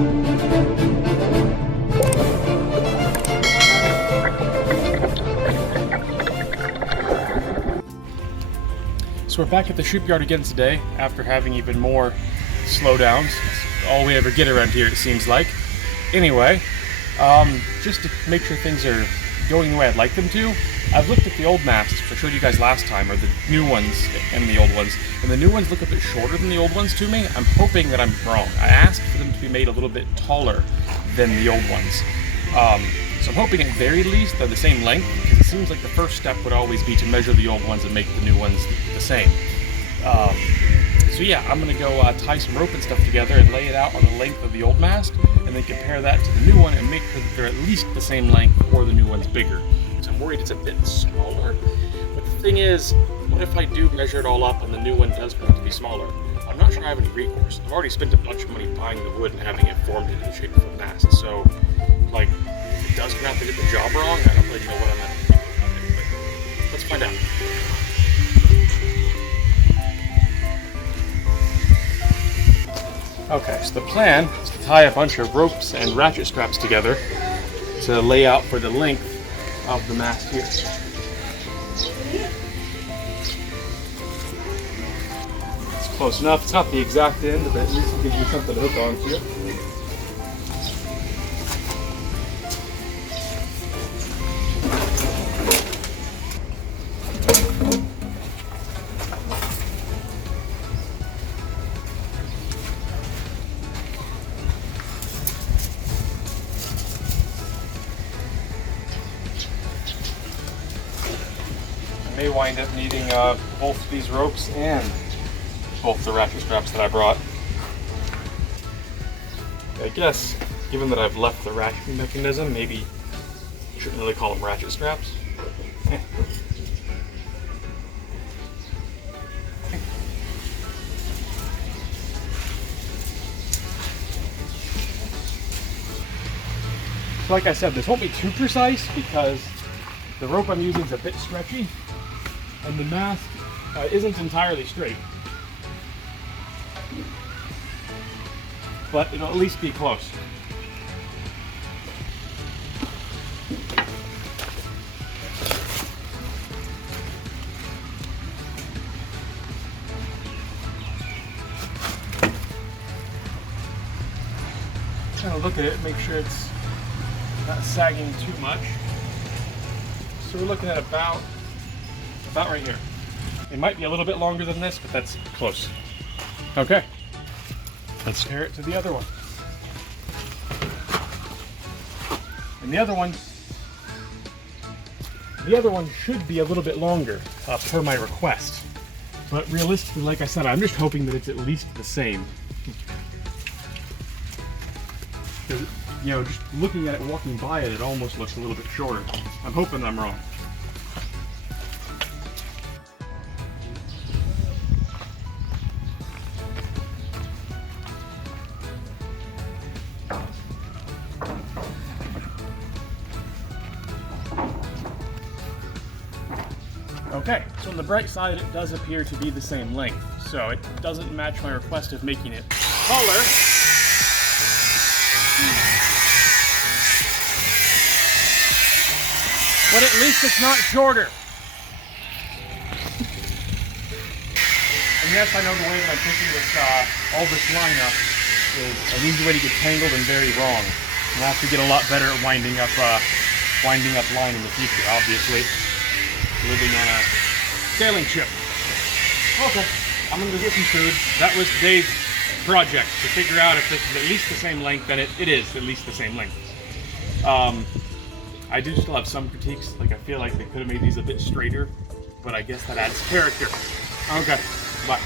So we're back at the shipyard again today after having even more slowdowns. It's all we ever get around here, it seems like. Anyway, just to make sure things are going the way I'd like them to, I've looked at the old masts, which I showed you guys last time, or the new ones and the old ones, and the new ones look a bit shorter than the old ones to me. I'm hoping that I'm wrong. I asked for them to be made a little bit taller than the old ones. So I'm hoping at very least they're the same length, because it seems like the first step would always be to measure the old ones and make the new ones the same. So yeah, I'm going to go tie some rope and stuff together and lay it out on the length of the old mast, and then compare that to the new one and make sure that they're at least the same length or the new one's bigger. So I'm worried it's a bit smaller. But the thing is, what if I do measure it all up and the new one does turn out to be smaller? I'm not sure I have any recourse. I've already spent a bunch of money buying the wood and having it formed into the shape of a mast. So, like, if it does turn out to get the job wrong, I don't really know what I'm going to do about it. But let's find out. Okay, so the plan is to tie a bunch of ropes and ratchet straps together to lay out for the length of the mast here. It's close enough. It's not the exact end, but at least it gives you something to hook onto. May wind up needing both these ropes and both the ratchet straps that I brought. I guess, given that I've left the ratcheting mechanism, maybe you shouldn't really call them ratchet straps. So like I said, this won't be too precise because the rope I'm using is a bit stretchy, and the mast isn't entirely straight. But it'll at least be close. Kind of look at it, make sure it's not sagging too much. So we're looking at about right here. It might be a little bit longer than this, but that's close. Okay, let's compare it to the other one. And the other one should be a little bit longer, per my request. But realistically, like I said, I'm just hoping that it's at least the same. Because, you know, just looking at it, walking by it, it almost looks a little bit shorter. I'm hoping I'm wrong. Okay, so on the bright side, it does appear to be the same length. So it doesn't match my request of making it taller. But at least it's not shorter. And yes, I know the way that I'm thinking with all this line up is an easy way to get tangled and very wrong. I'll have to get a lot better at winding up line in the future, obviously. Living on a sailing ship. Okay, I'm gonna go get some food. That was today's project, to figure out if this is at least the same length, and it is at least the same length. I do still have some critiques, like I feel like they could have made these a bit straighter, but I guess that adds character. Okay, bye.